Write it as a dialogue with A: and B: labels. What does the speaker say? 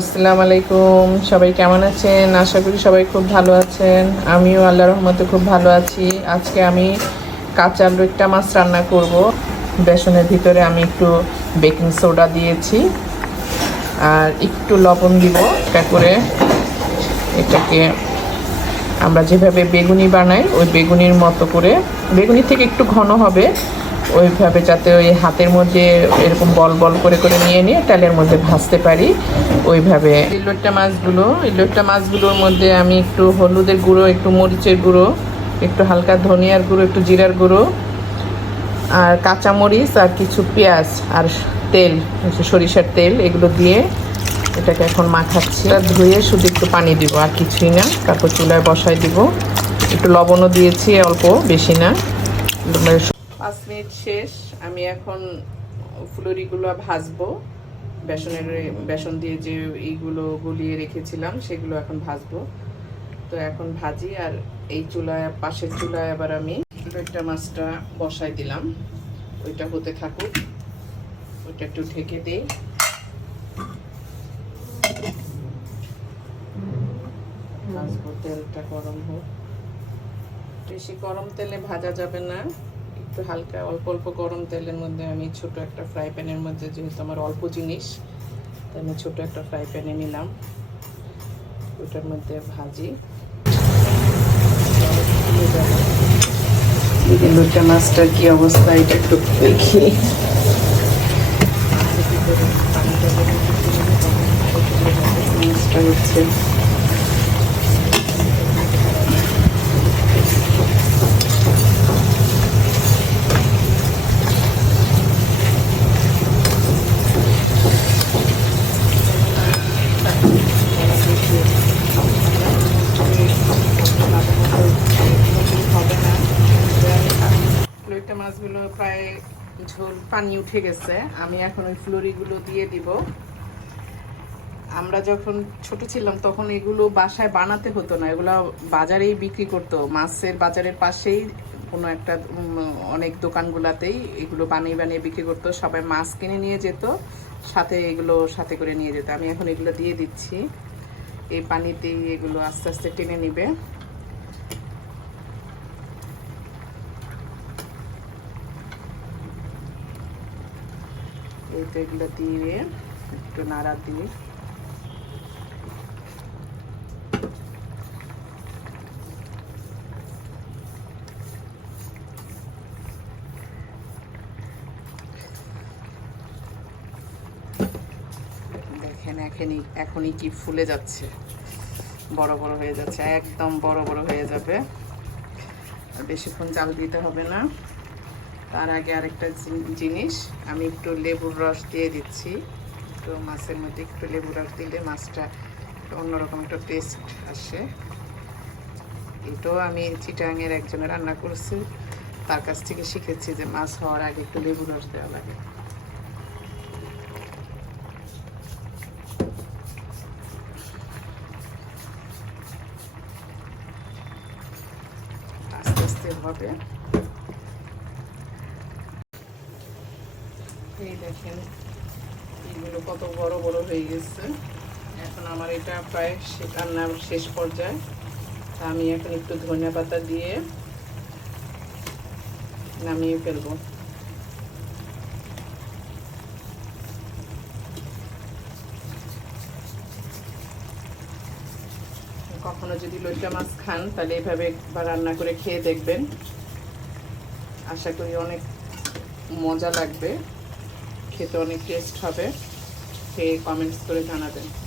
A: আসসালামু আলাইকুম। সবাই কেমন আছেন? আশা করি সবাই খুব ভালো আছেন। আমিও আল্লাহ রহমতে খুব ভালো আছি। আজকে আমি কাঁচা লইট্টা মাছ রান্না করব। বেসনের ভিতরে আমি একটু বেকিং সোডা দিয়েছি। আর একটু লবণ দিব এটা করে। এটাকে আমরা যেভাবে বেগুনি বানাই, ওই বেগুনির মতো করে। বেগুনি থেকে একটু ঘন হবে। ওইভাবে যাতে ওই হাতের মধ্যে এরকম বল বল করে করে নিয়ে নিয়ে তেলের মধ্যে ভাজতে পারি, ওইভাবে। এই লোট্টা মাছগুলো, এই লোট্টা মাছগুলোর মধ্যে আমি একটু হলুদের গুঁড়ো, একটু মরিচের গুঁড়ো, একটু হালকা ধনিয়ার গুঁড়ো, একটু জিরার গুঁড়ো, আর কাঁচামরিচ আর কিছু পেঁয়াজ আর তেল সরিষার তেল, এগুলো দিয়ে এটাকে এখন মাখাচ্ছি। এটা ধুয়ে শুধু একটু পানি দিব, আর কিছুই না, তারপর চুলায় বসাই দিব। একটু লবণও দিয়েছি, অল্প, বেশি না। পাঁচ মিনিট শেষ, আমি এখন ফুলরিগুলো ভাজবো। বেসনের, বেসন দিয়ে যে এইগুলো গুলিয়ে রেখেছিলাম, সেগুলো এখন ভাজবো। তো এখন ভাজি, আর এই চুলায়, পাশের চুলায় আবার আমি একটা মাছটা বসাই দিলাম। ওইটা হতে থাকুক, ওইটা একটু ঢেকে দিই। ভাজবো, তেলটা গরম হোক। বেশি গরম তেলে ভাজা যাবে না। একটু হালকা অল্প অল্প গরম তেলের মধ্যে আমি ছোট একটা ফ্রাই প্যানের মধ্যে যেহেতু আমার অল্প জিনিস, তাই আমি ছোট একটা ফ্রাই প্যানে নিলাম। ওটার মধ্যে ভাজি। লুটা মাছটার কি অবস্থা এটা একটু দেখি। মাছটা হচ্ছে মাছগুলো প্রায় ঝোল, পানি উঠে গেছে। আমি এখন ওই ফ্লুরিগুলো দিয়ে দিব। আমরা যখন ছোট ছিলাম তখন এগুলো বাসায় বানাতে হতো না। এগুলো বাজারেই বিক্রি করতো। মাছের বাজারের পাশেই কোনো একটা অনেক দোকানগুলাতেই এগুলো বানিয়ে বানিয়ে বিক্রি করতো। সবাই মাছ কিনে নিয়ে যেত, সাথে এগুলো সাথে করে নিয়ে যেত। আমি এখন এগুলো দিয়ে দিচ্ছি। এই পানিতেই এগুলো আস্তে আস্তে টেনে নিবে। এই তো এগুলো দিয়ে একটু নাড়া দিয়ে। দেখেন, এখনই এখনই কি ফুলে যাচ্ছে। বড় বড় হয়ে যাচ্ছে, একদম বড় বড় হয়ে যাবে। আর বেশিক্ষণ জাল দিতে হবে না। তার আগে আরেকটা জিনিস, আমি একটু লেবুর রস দিয়ে দিচ্ছি। তো মাছের মধ্যে একটু লেবুর রস দিলে মাছটা অন্যরকম একটা টেস্ট আসে। এটাও আমি চিটাঙের একজনের রান্না করছি। তার কাছ থেকে শিখেছি যে মাছ হওয়ার আগে একটু লেবুর রস দেওয়া লাগে। আস্তে আস্তে হবে। এই দেখেন, এইগুলো কত বড় বড় হয়ে গেছে। এখন আমার এটা প্রায় রান্নার শেষ পর্যায়ে। আমি এখন একটু ধনিয়া পাতা দিয়ে নামিয়ে ফেলব। কখনো যদি লইটা মাছ খান, তাহলে এভাবে একবার রান্না করে খেয়ে দেখবেন। আশা করি অনেক মজা লাগবে। খেতে অনেক টেস্ট হবে। সে কমেন্টস করে জানাবেন।